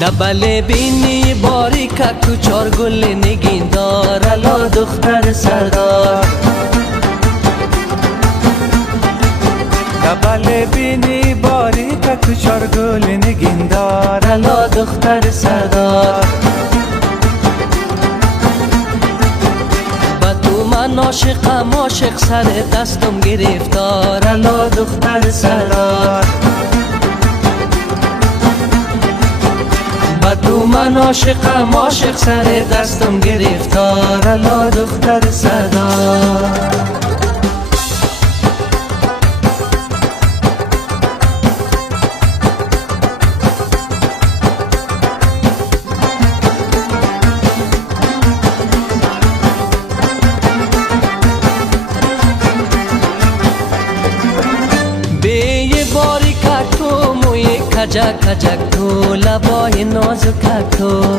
دبل بینی باری ککو چار گل نگین دار الا دختر سردار دبل بینی باری ککو چار گل نگین دار الا دختر سردار با تو من عاشقم عاشق سر دستم گرفتار الا دختر سردار با تو من عاشقم عاشق سر دستم گرفتار الا دختر سردار کجک کجک تو لبای نازک تو